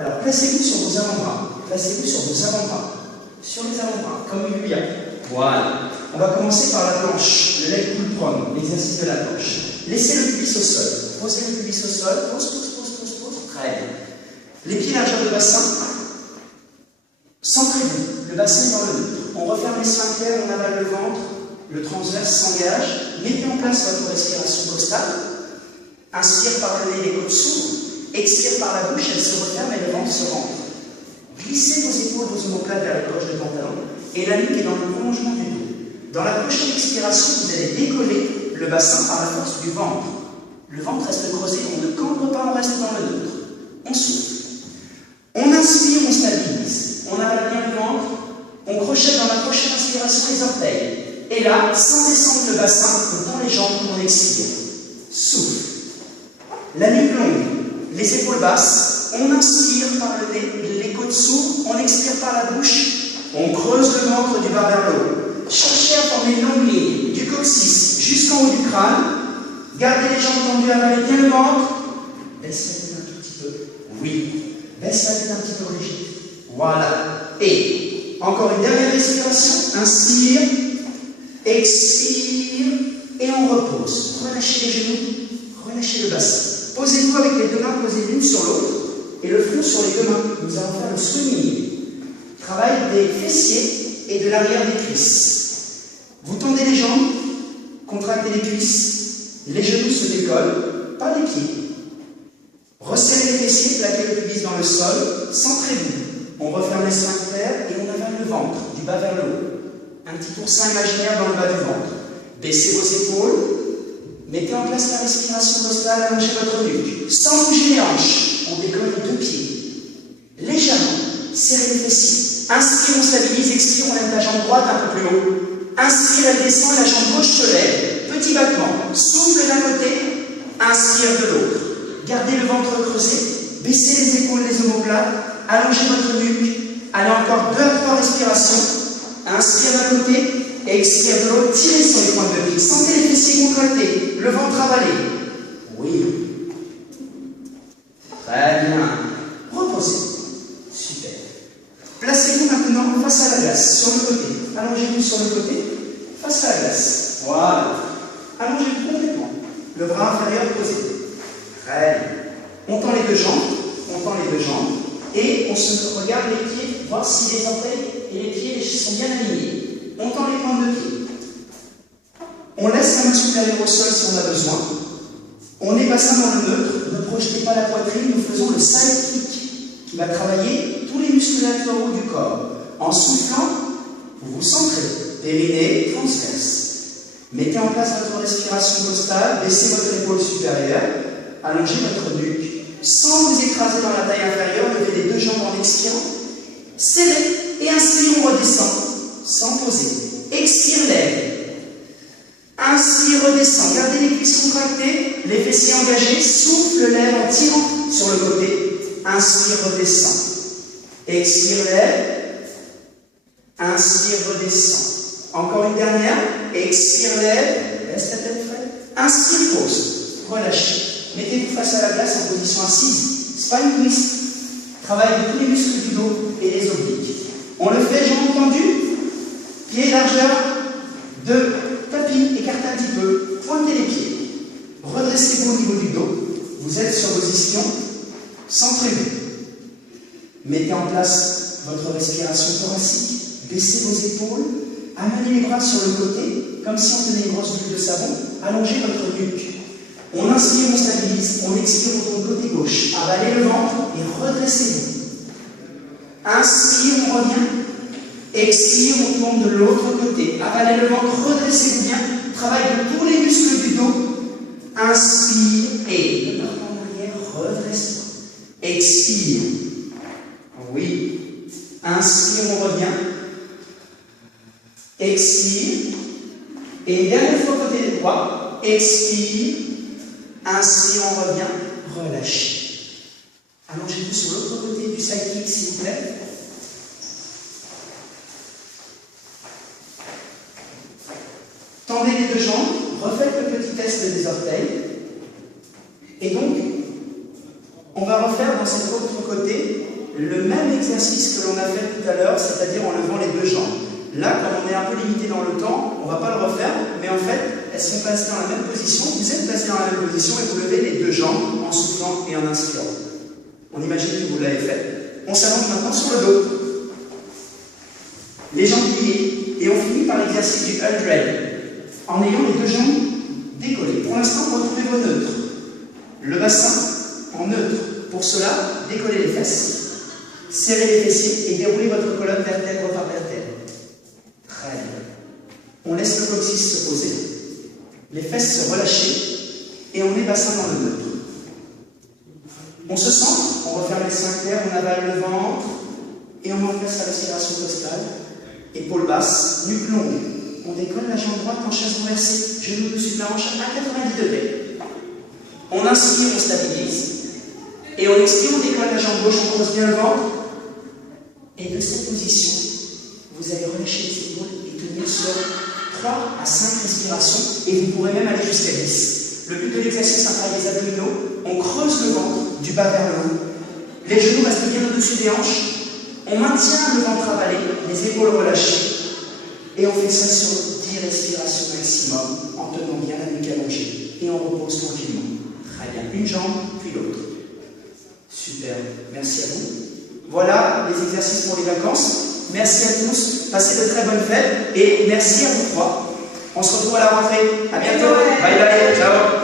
Alors, placez-vous sur vos avant-bras. Placez-vous sur vos avant-bras. Sur les avant-bras, comme une lumière. Voilà. On va commencer par la planche, le leg pull prone, l'exercice de la planche. Laissez le pubis au sol. Posez le pubis au sol. Pose. Très bien. Les pieds largeur de bassin. Centrez-vous. Le bassin dans le neutre. On referme les sphincters, on avale le ventre. Le transverse s'engage. Mettez en place votre respiration costale. Inspire par le nez, les côtes s'ouvrent. Expire par la bouche, elle se referme et le ventre se rentre. Glissez vos épaules, vos omoplates vers les poches de pantalon et la nuque est dans le prolongement du dos. Dans la prochaine expiration, vous allez décoller le bassin par la force du ventre. Le ventre reste creusé, on ne cambre pas, on reste dans le neutre. On souffle. On inspire, on stabilise. On avale bien le ventre. On crochette dans la prochaine inspiration les orteils. Et là, sans descendre le bassin, on tend les jambes, on expire. Souffle. La nuque longue. Les épaules basses, on inspire par le nez, les côtes s'ouvrent, on expire par la bouche, on creuse le ventre du bas vers le haut. Cherchez à former une longue ligne du coccyx jusqu'en haut du crâne. Gardez les jambes tendues, avalez bien le ventre. Baisse la tête un tout petit peu. Oui. Baisse la tête un petit peu rigide. Voilà. Et encore une dernière respiration. Inspire, expire et on repose. Relâchez les genoux, relâchez le bassin. Posez-vous avec les deux mains posées l'une sur l'autre et le front sur les deux mains. Nous allons faire le swimming. Travail des fessiers et de l'arrière des cuisses. Vous tendez les jambes, contractez les cuisses, les genoux se décollent, pas les pieds. Resserrez les fessiers, plaquez le pubis dans le sol, centrez-vous. On referme les sphincters et on avale le ventre, du bas vers le haut. Un petit coursin imaginaire dans le bas du ventre. Baissez vos épaules. Mettez en place la respiration costale, allongez votre nuque. Sans bouger les hanches, on décolle les deux pieds. Légèrement, serrez les fessiers. Inspire, on stabilise, expire, on lève la jambe droite un peu plus haut. Inspire, elle descend et la jambe gauche se lève. Petit battement. Souffle d'un côté, inspire de l'autre. Gardez le ventre creusé, baissez les épaules, les omoplates, allongez votre nuque. Allez encore 2 à 3 respirations. Inspire d'un côté. Expire de l'autre, tirez sur les pointes de pied. Sentez les fessiers contractés, le ventre avalé. Oui. Très bien. Reposez. Super. Placez-vous maintenant face à la glace, sur le côté. Allongez-vous sur le côté, face à la glace. Voilà. Allongez-vous complètement. Le bras inférieur posé. Très bien. On tend les deux jambes. Et on se regarde les pieds, voir si les orteils et les pieds sont bien alignés. On tend les pointes de pied. On laisse la main supérieure au sol si on a besoin. On est bassin dans le neutre. Ne projetez pas la poitrine. Nous faisons le side kick qui va travailler tous les muscles latéraux du corps. En soufflant, vous vous centrez. Périnée, transverse. Mettez en place votre respiration costale. Baissez votre épaule supérieure. Allongez votre nuque. Sans vous écraser dans la taille inférieure, levez les deux jambes en expirant. Serrez et inspire, on redescend. Sans poser. Expire, lève. Inspire, redescend. Gardez les cuisses contractées, les fessiers engagés. Souffle, lève en tirant sur le côté. Inspire, redescend. Expire, lève. Inspire, redescend. Encore une dernière. Expire, lève. Laisse la tête fraîche. Inspire, pause. Relâchez. Mettez-vous face à la glace en position assise. Spine twist. Travail de tous les muscles du dos et les obliques. On le fait, jambes tendues. Pieds largeur de tapis, écartez un petit peu, pointez les pieds. Redressez-vous au niveau du dos. Vous êtes sur vos ischions. Centrez-vous. Mettez en place votre respiration thoracique. Baissez vos épaules. Amenez les bras sur le côté, comme si on tenait une grosse bulle de savon. Allongez votre nuque. On inspire, on stabilise. On expire, on tourne côté gauche. Avalez le ventre et redressez-vous. Inspire, on revient. Expire, on tourne de l'autre côté. Avalez le ventre, redressez-vous bien. Travail de tous les muscles du dos. Inspire et le bras en arrière, redresse. Expire. Oui. Inspire, on revient. Expire. Et dernière fois côté droit. Expire. Inspire, on revient. Relâchez. Allongez-vous sur l'autre côté du side kick, s'il vous plaît. Tendez les deux jambes, refaites le petit test des orteils. Et donc, on va refaire dans cet autre côté le même exercice que l'on a fait tout à l'heure, c'est-à-dire en levant les deux jambes. Là, comme on est un peu limité dans le temps, on ne va pas le refaire, mais en fait, elles sont placées dans la même position. Vous êtes placés dans la même position et vous levez les deux jambes en soufflant et en inspirant. On imagine que vous l'avez fait. On s'allonge maintenant sur le dos. Les jambes pliées. Et on finit par l'exercice du 100, en ayant les deux jambes décollées. Pour l'instant, retrouvez vos neutres. Le bassin en neutre. Pour cela, décollez les fesses, serrez les fessiers et déroulez votre colonne vertèbre par vertèbre. Très bien. On laisse le coccyx se poser, les fesses se relâcher et on est bassin dans le neutre. On se centre, on referme les sphincters, on avale le ventre et on remplace la respiration costale. Épaules basses, nuque longue. On décolle la jambe droite en chaise renversée, genou dessus de la hanche à 90 degrés. On inspire, on stabilise. Et on expire, on décolle la jambe gauche, on creuse bien le ventre. Et de cette position, vous allez relâcher les épaules et tenir sur 3 à 5 respirations. Et vous pourrez même aller jusqu'à 10. Le but de l'exercice, c'est un travail des abdominaux. On creuse le ventre du bas vers le haut. Les genoux restent bien au-dessus des hanches. On maintient le ventre avalé, les épaules relâchées. Et on fait ça sur 10 respirations maximum, en tenant bien la nuque allongée. Et on repose tranquillement. Très bien. Une jambe, puis l'autre. Super, merci à vous. Voilà les exercices pour les vacances. Merci à tous, passez de très bonnes fêtes et merci à vous trois. On se retrouve à la rentrée. À bientôt. Bye bye, ciao.